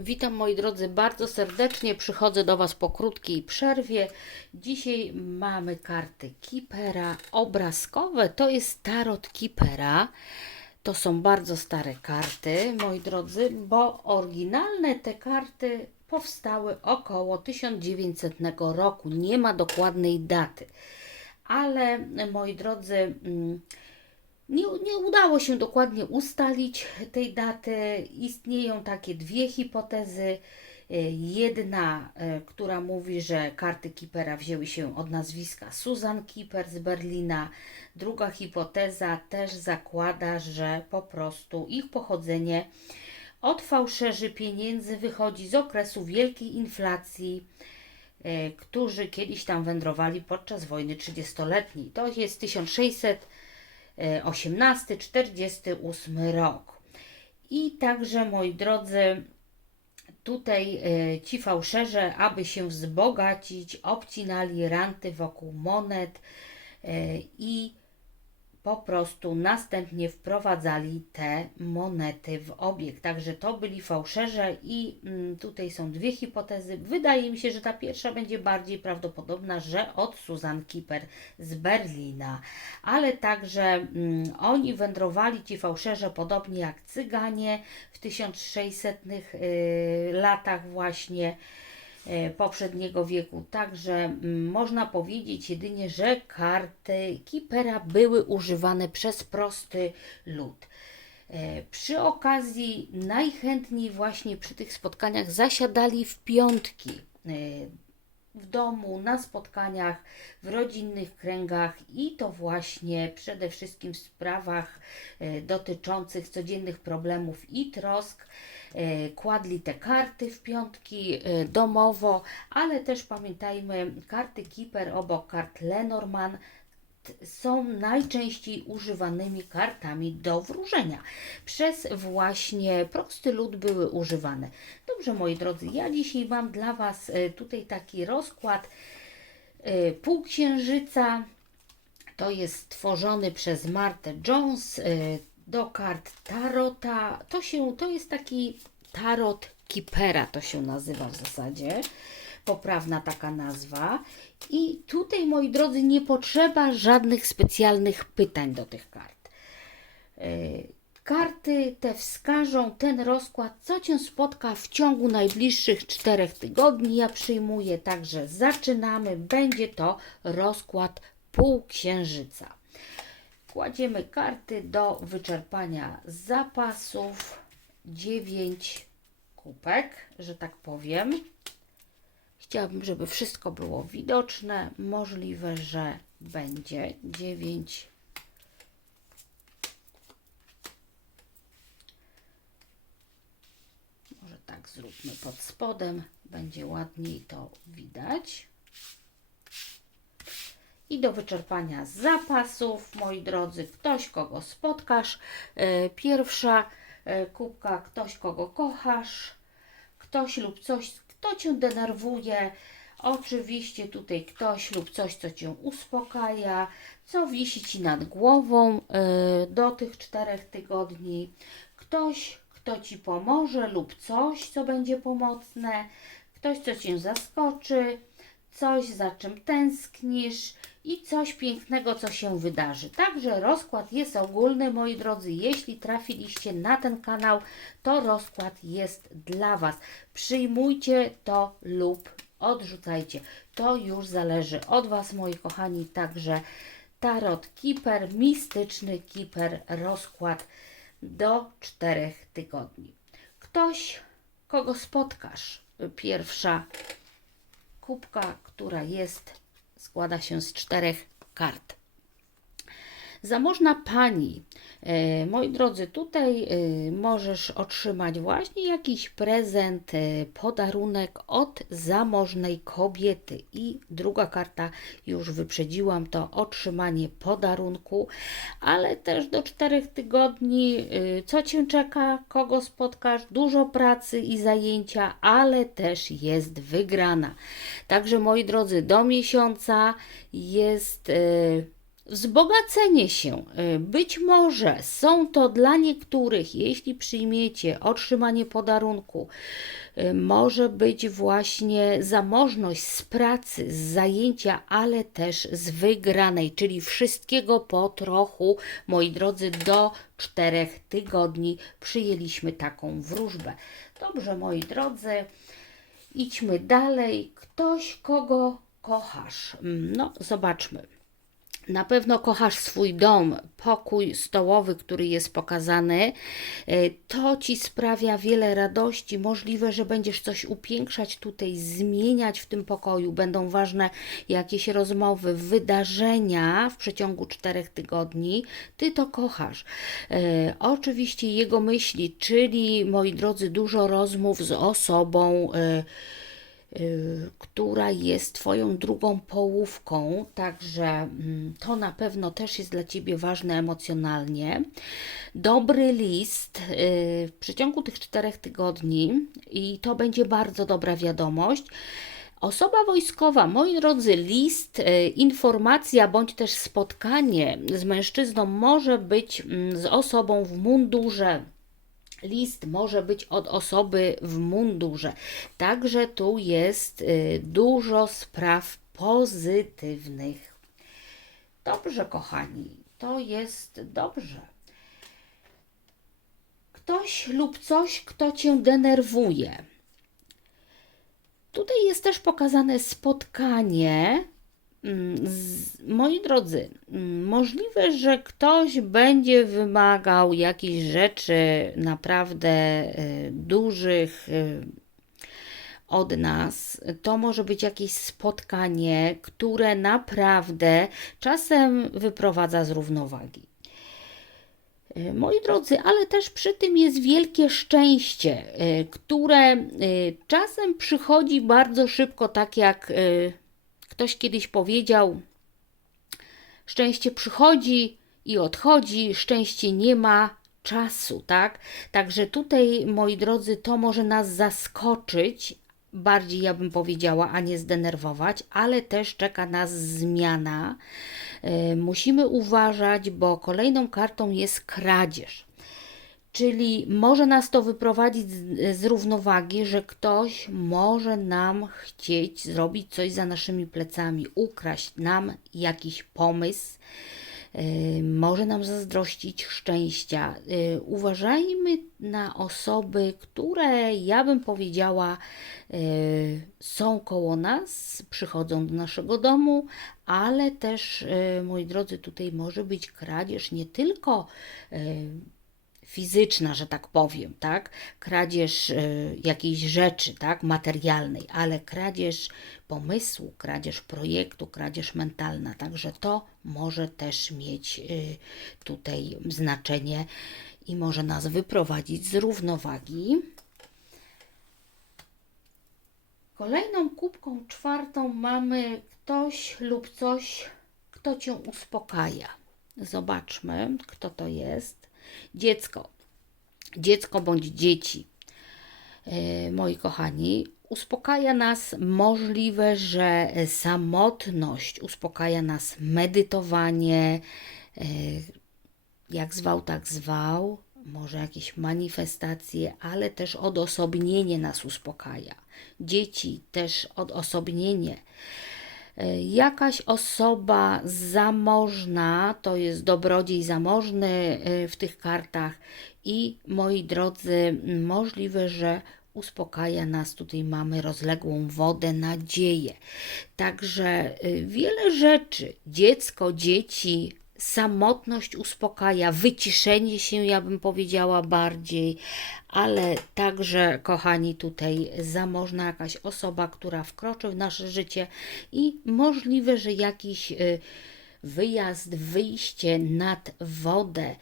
Witam moi drodzy bardzo serdecznie. Przychodzę do Was po krótkiej przerwie. Dzisiaj mamy karty Kipera obrazkowe. To jest tarot Kipera. To są bardzo stare karty, moi drodzy, bo oryginalne te karty powstały około 1900 roku. Nie ma dokładnej daty. Ale moi drodzy, mm, nie, nie udało się dokładnie ustalić tej daty. Istnieją takie dwie hipotezy. E, Jedna, e, która mówi, że karty Kipera wzięły się od nazwiska Susan Kiper z Berlina. Druga hipoteza też zakłada, że po prostu ich pochodzenie od fałszerzy pieniędzy wychodzi z okresu wielkiej inflacji, e, którzy kiedyś tam wędrowali podczas wojny 30-letniej. To jest 1600 18, 48 rok. I także, moi drodzy, tutaj e, ci fałszerze, aby się wzbogacić, obcinali ranty wokół monet e, i po prostu następnie wprowadzali te monety w obieg. Także to byli fałszerze i mm, tutaj są dwie hipotezy. Wydaje mi się, że ta pierwsza będzie bardziej prawdopodobna, że od Susan Kiper z Berlina. Ale także mm, oni wędrowali, ci fałszerze, podobnie jak Cyganie w 1600 y, latach właśnie poprzedniego wieku. Także mm, można powiedzieć jedynie, że karty Kipera były używane przez prosty lud. E, Przy okazji najchętniej właśnie przy tych spotkaniach zasiadali w piątki. W domu, na spotkaniach, w rodzinnych kręgach i to właśnie przede wszystkim w sprawach e, dotyczących codziennych problemów i trosk. E, kładli te karty w piątki e, domowo, ale też pamiętajmy, karty Kiper obok kart Lenormand są najczęściej używanymi kartami do wróżenia. Przez właśnie prosty lud były używane. Dobrze, moi drodzy, ja dzisiaj mam dla Was e, tutaj taki rozkład e, półksiężyca. To jest stworzony przez Martę Jones e, do kart Tarota. To, się, to jest taki tarot Kipera, to się nazywa w zasadzie. Poprawna taka nazwa. I tutaj, moi drodzy, nie potrzeba żadnych specjalnych pytań do tych kart. E, Karty te wskażą ten rozkład, co Cię spotka w ciągu najbliższych czterech tygodni. Ja przyjmuję, także zaczynamy. Będzie to rozkład półksiężyca. Kładziemy karty do wyczerpania zapasów. 9 kubek, że tak powiem. Chciałabym, żeby wszystko było widoczne. Możliwe, że będzie 9 Może tak zróbmy pod spodem, będzie ładniej to widać. I do wyczerpania zapasów, moi drodzy, ktoś, kogo spotkasz. E, Pierwsza e, kubka, ktoś, kogo kochasz. Ktoś lub coś, kto cię denerwuje. Oczywiście tutaj ktoś lub coś, co cię uspokaja, co wisi ci nad głową e, do tych czterech tygodni. Ktoś, kto ci pomoże lub coś, co będzie pomocne. Ktoś, co cię zaskoczy, coś, za czym tęsknisz i coś pięknego, co się wydarzy. Także rozkład jest ogólny, moi drodzy. Jeśli trafiliście na ten kanał, to rozkład jest dla Was. Przyjmujcie to lub odrzucajcie. To już zależy od Was, moi kochani. Także tarot Kiper, mistyczny Kiper, rozkład do czterech tygodni. Ktoś, kogo spotkasz. Pierwsza kubka, która jest, składa się z czterech kart. Zamożna pani, e, moi drodzy, tutaj e, możesz otrzymać właśnie jakiś prezent, e, podarunek od zamożnej kobiety. I druga karta, już wyprzedziłam to, otrzymanie podarunku, ale też do czterech tygodni, co cię czeka, kogo spotkasz, dużo pracy i zajęcia, ale też jest wygrana. Także moi drodzy, do miesiąca jest. Wzbogacenie się. Y, Być może są to dla niektórych, jeśli przyjmiecie otrzymanie podarunku, y, może być właśnie zamożność z pracy, z zajęcia, ale też z wygranej, czyli wszystkiego po trochu, moi drodzy, do czterech tygodni przyjęliśmy taką wróżbę. Dobrze, moi drodzy, idźmy dalej. Ktoś, kogo kochasz. Mm, No, zobaczmy. Na pewno kochasz swój dom, pokój stołowy, który jest pokazany. E, To ci sprawia wiele radości. Możliwe, że będziesz coś upiększać tutaj, zmieniać w tym pokoju. Będą ważne jakieś rozmowy, wydarzenia w przeciągu czterech tygodni. Ty to kochasz. E, oczywiście jego myśli, czyli moi drodzy, dużo rozmów z osobą. Y, która jest Twoją drugą połówką, także mm, to na pewno też jest dla Ciebie ważne emocjonalnie. Dobry list y, w przeciągu tych czterech tygodni i to będzie bardzo dobra wiadomość. Osoba wojskowa, moi drodzy, list, y, informacja bądź też spotkanie z mężczyzną może być mm, z osobą w mundurze, List może być od osoby w mundurze. Także tu jest y, dużo spraw pozytywnych. Dobrze, kochani, to jest dobrze. Ktoś lub coś, kto cię denerwuje. Tutaj jest też pokazane spotkanie. Mm, Moi drodzy, mm, możliwe, że ktoś będzie wymagał jakichś rzeczy naprawdę y, dużych y, od nas. To może być jakieś spotkanie, które naprawdę czasem wyprowadza z równowagi. Y, Moi drodzy, ale też przy tym jest wielkie szczęście, które czasem przychodzi bardzo szybko, tak jak ktoś kiedyś powiedział: Szczęście przychodzi i odchodzi, szczęście nie ma czasu, tak? Także tutaj, moi drodzy, to może nas zaskoczyć, bardziej ja bym powiedziała, a nie zdenerwować, ale też czeka nas zmiana. Y, Musimy uważać, bo kolejną kartą jest kradzież. Czyli może nas to wyprowadzić z, z równowagi, że ktoś może nam chcieć zrobić coś za naszymi plecami, ukraść nam jakiś pomysł, yy, może nam zazdrościć szczęścia. Yy, uważajmy na osoby, które ja bym powiedziała yy, są koło nas, przychodzą do naszego domu, ale też, yy, moi drodzy, tutaj może być kradzież nie tylko. Yy, fizyczna, że tak powiem, tak? Kradzież y, jakiejś rzeczy, tak? Materialnej, ale kradzież pomysłu, kradzież projektu, kradzież mentalna. Także to może też mieć y, tutaj znaczenie i może nas wyprowadzić z równowagi. Kolejną kubką czwartą mamy ktoś lub coś, kto cię uspokaja. Zobaczmy, kto to jest. Dziecko. Dziecko bądź dzieci. E, moi kochani, uspokaja nas możliwe, że samotność, uspokaja nas medytowanie, e, jak zwał, tak zwał, może jakieś manifestacje, ale też odosobnienie nas uspokaja. Dzieci też odosobnienie. E, Jakaś osoba zamożna, to jest dobrodziej zamożny e, w tych kartach i moi drodzy, możliwe, że uspokaja nas, tutaj mamy rozległą wodę, nadzieję. Także y, wiele rzeczy, dziecko, dzieci, samotność uspokaja, wyciszenie się, ja bym powiedziała bardziej, ale także, kochani, tutaj zamożna jakaś osoba, która wkroczy w nasze życie i możliwe, że jakiś y, wyjazd, wyjście nad wodę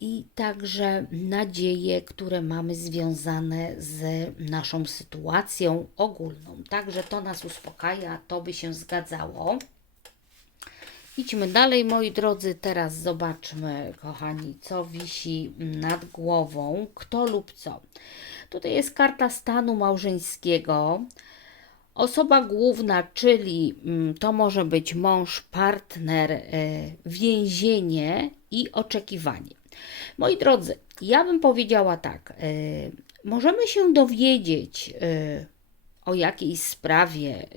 i także nadzieje, które mamy związane z naszą sytuacją ogólną. Także to nas uspokaja, to by się zgadzało. Idźmy dalej, moi drodzy. Teraz zobaczmy, kochani, co wisi nad głową, kto lub co. Tutaj jest karta stanu małżeńskiego. Osoba główna, czyli mm, to może być mąż, partner, e, więzienie i oczekiwanie. Moi drodzy, ja bym powiedziała tak. e, Możemy się dowiedzieć e, o jakiejś sprawie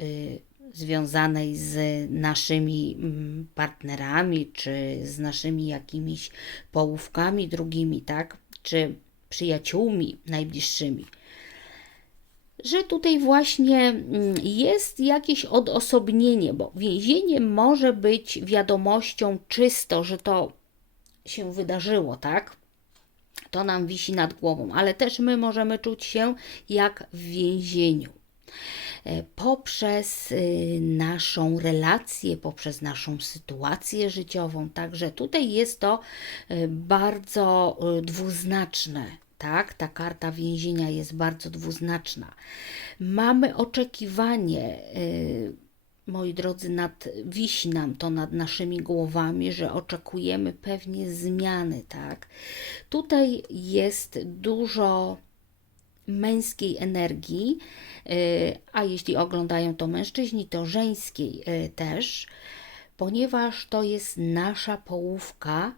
związanej z naszymi mm, partnerami, czy z naszymi jakimiś połówkami drugimi, tak? Czy przyjaciółmi najbliższymi że tutaj właśnie mm, jest jakieś odosobnienie, bo więzienie może być wiadomością czysto, że to się wydarzyło, tak? To nam wisi nad głową, ale też my możemy czuć się jak w więzieniu. E, Poprzez y, naszą relację, poprzez naszą sytuację życiową. Także tutaj jest to y, bardzo y, dwuznaczne. Tak, ta karta więzienia jest bardzo dwuznaczna. Mamy oczekiwanie, moi drodzy, nad, wisi nam to nad naszymi głowami, że oczekujemy pewnie zmiany, tak. Tutaj jest dużo męskiej energii, y, a jeśli oglądają to mężczyźni, to żeńskiej y, też, ponieważ to jest nasza połówka,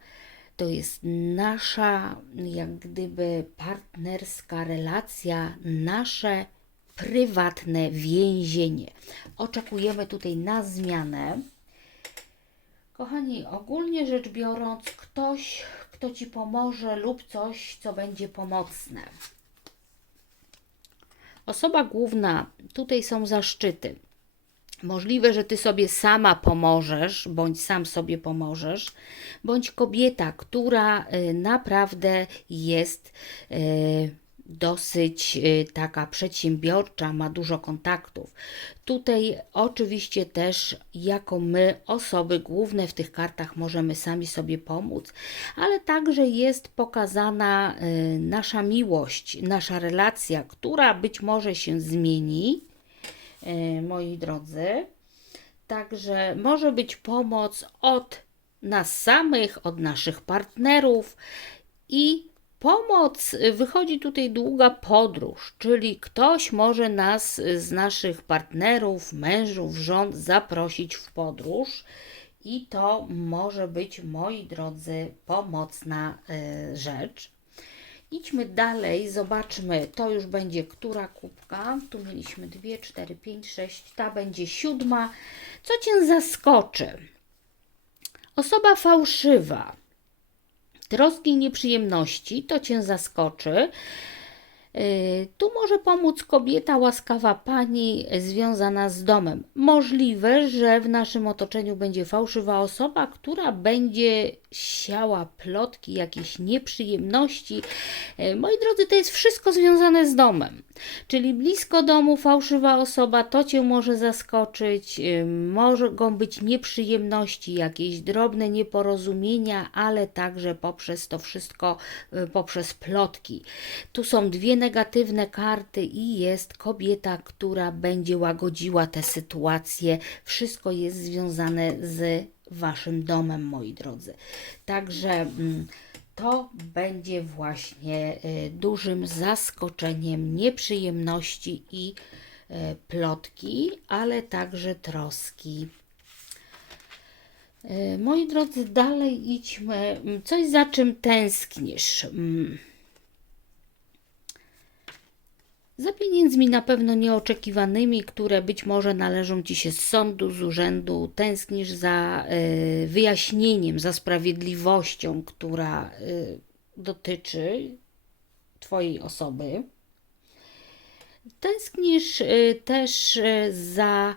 to jest nasza, jak gdyby, partnerska relacja, nasze prywatne więzienie. Oczekujemy tutaj na zmianę. Kochani, ogólnie rzecz biorąc, ktoś, kto ci pomoże lub coś, co będzie pomocne. Osoba główna, tutaj są zaszczyty. Możliwe, że ty sobie sama pomożesz, bądź sam sobie pomożesz, bądź kobieta, która y, naprawdę jest y, dosyć y, taka przedsiębiorcza, ma dużo kontaktów. Tutaj oczywiście też jako my, osoby główne w tych kartach, możemy sami sobie pomóc, ale także jest pokazana y, nasza miłość, nasza relacja, która być może się zmieni, y, moi drodzy. Także może być pomoc od nas samych, od naszych partnerów i Pomoc y, wychodzi tutaj długa podróż, czyli ktoś może nas y, z naszych partnerów, mężów, żon zaprosić w podróż i to może być, moi drodzy, pomocna y, rzecz. Idźmy dalej, zobaczmy, to już będzie która kubka. Tu mieliśmy dwie, cztery, pięć, sześć, ta będzie siódma. Co Cię zaskoczy? Osoba fałszywa troski i nieprzyjemności, to Cię zaskoczy. Yy, Tu może pomóc kobieta, łaskawa pani związana z domem. Możliwe, że w naszym otoczeniu będzie fałszywa osoba, która będzie siała plotki, jakieś nieprzyjemności. Yy, Moi drodzy, to jest wszystko związane z domem. Czyli blisko domu fałszywa osoba, to Cię może zaskoczyć, yy, mogą być nieprzyjemności, jakieś drobne nieporozumienia, ale także poprzez to wszystko, yy, poprzez plotki. Tu są dwie negatywne karty i jest kobieta, która będzie łagodziła tę sytuację. Wszystko jest związane z Waszym domem, moi drodzy. Także mm, to będzie właśnie y, dużym zaskoczeniem, nieprzyjemności i y, plotki, ale także troski. Y, Moi drodzy, dalej idźmy. Mm, Coś za czym tęsknisz. Mm. Za pieniędzmi na pewno nieoczekiwanymi, które być może należą Ci się z sądu, z urzędu, tęsknisz za y, wyjaśnieniem, za sprawiedliwością, która y, dotyczy Twojej osoby. Tęsknisz y, też y, za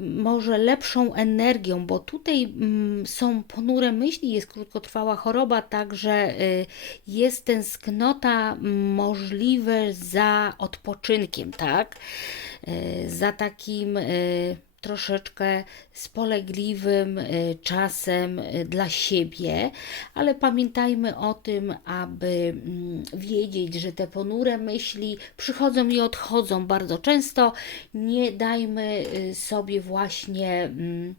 może lepszą energią, bo tutaj mm, są ponure myśli, jest krótkotrwała choroba, także y, jest tęsknota mm, możliwe za odpoczynkiem, tak? Y, za takim y, troszeczkę spolegliwym y, czasem y, dla siebie, ale pamiętajmy o tym, aby mm, wiedzieć, że te ponure myśli przychodzą i odchodzą bardzo często. Nie dajmy y, sobie właśnie mm,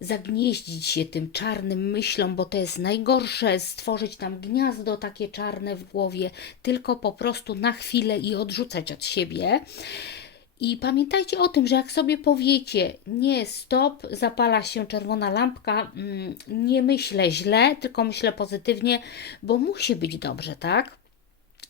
zagnieździć się tym czarnym myślom, bo to jest najgorsze, stworzyć tam gniazdo takie czarne w głowie, tylko po prostu na chwilę i odrzucać od siebie. I pamiętajcie o tym, że jak sobie powiecie, nie, stop, zapala się czerwona lampka, mm, nie myślę źle, tylko myślę pozytywnie, bo musi być dobrze, tak?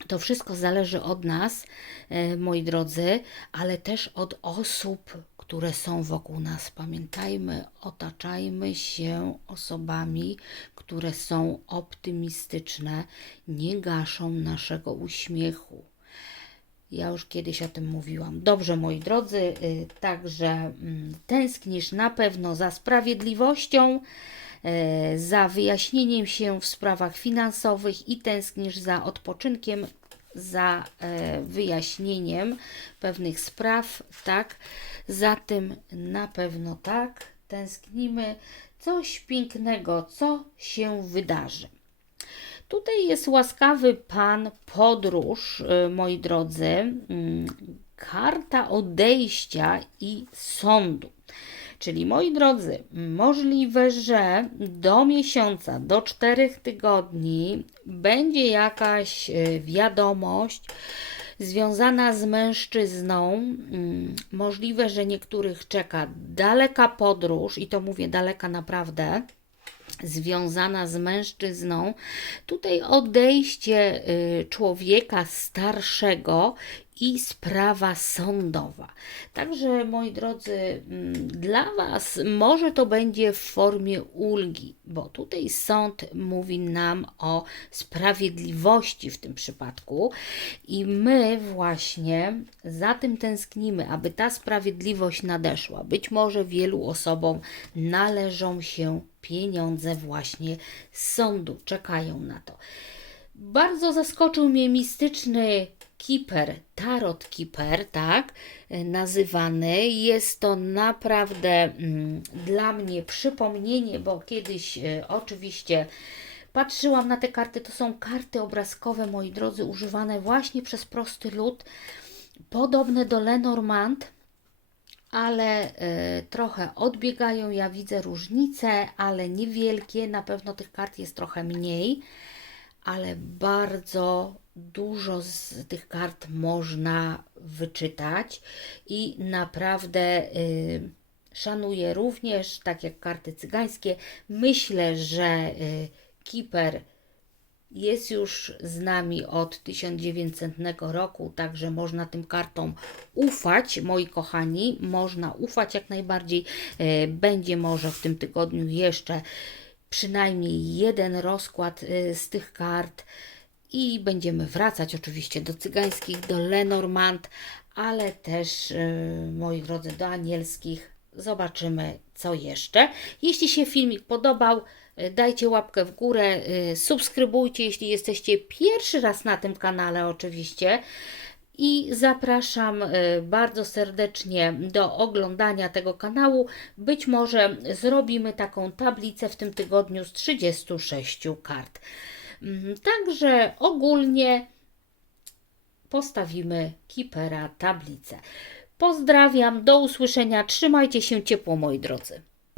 To wszystko zależy od nas, e, moi drodzy, ale też od osób, które są wokół nas. Pamiętajmy, otaczajmy się osobami, które są optymistyczne, nie gaszą naszego uśmiechu. Ja już kiedyś o tym mówiłam. Dobrze, moi drodzy, y, także mm, tęsknisz na pewno za sprawiedliwością, e, za wyjaśnieniem się w sprawach finansowych i tęsknisz za odpoczynkiem, za e, wyjaśnieniem pewnych spraw, tak? Za tym na pewno tak, tęsknimy. Coś pięknego, co się wydarzy. Tutaj jest łaskawy pan podróż, y, moi drodzy. Mm, Karta odejścia i sądu. Czyli moi drodzy, możliwe, że do miesiąca, do czterech tygodni będzie jakaś y, wiadomość związana z mężczyzną. Mm, Możliwe, że niektórych czeka daleka podróż, i to mówię daleka naprawdę związana z mężczyzną. Tutaj odejście y, człowieka starszego i sprawa sądowa. Także, moi drodzy, mm, dla Was może to będzie w formie ulgi, bo tutaj sąd mówi nam o sprawiedliwości w tym przypadku i my właśnie za tym tęsknimy, aby ta sprawiedliwość nadeszła. Być może wielu osobom należą się pieniądze właśnie z sądu, czekają na to. Bardzo zaskoczył mnie mistyczny Kiper, Tarot Kiper, tak nazywany. Jest to naprawdę mm, dla mnie przypomnienie, bo kiedyś e, oczywiście patrzyłam na te karty. To są karty obrazkowe, moi drodzy, używane właśnie przez prosty lud, podobne do Lenormand ale y, trochę odbiegają. Ja widzę różnice, ale niewielkie. Na pewno tych kart jest trochę mniej, ale bardzo dużo z tych kart można wyczytać i naprawdę y, szanuję również, tak jak karty cygańskie. Myślę, że y, Kiper jest już z nami od 1900 roku, także można tym kartom ufać, moi kochani. Można ufać jak najbardziej. E, Będzie może w tym tygodniu jeszcze przynajmniej jeden rozkład e, z tych kart i będziemy wracać oczywiście do cygańskich, do Lenormand, ale też, e, moi drodzy, do anielskich. Zobaczymy, co jeszcze. Jeśli się filmik podobał, dajcie łapkę w górę, y, subskrybujcie, jeśli jesteście pierwszy raz na tym kanale, oczywiście. I zapraszam y, bardzo serdecznie do oglądania tego kanału. Być może zrobimy taką tablicę w tym tygodniu z 36 kart. Mm, Także ogólnie postawimy Kipera tablicę. Pozdrawiam, do usłyszenia, trzymajcie się ciepło moi drodzy.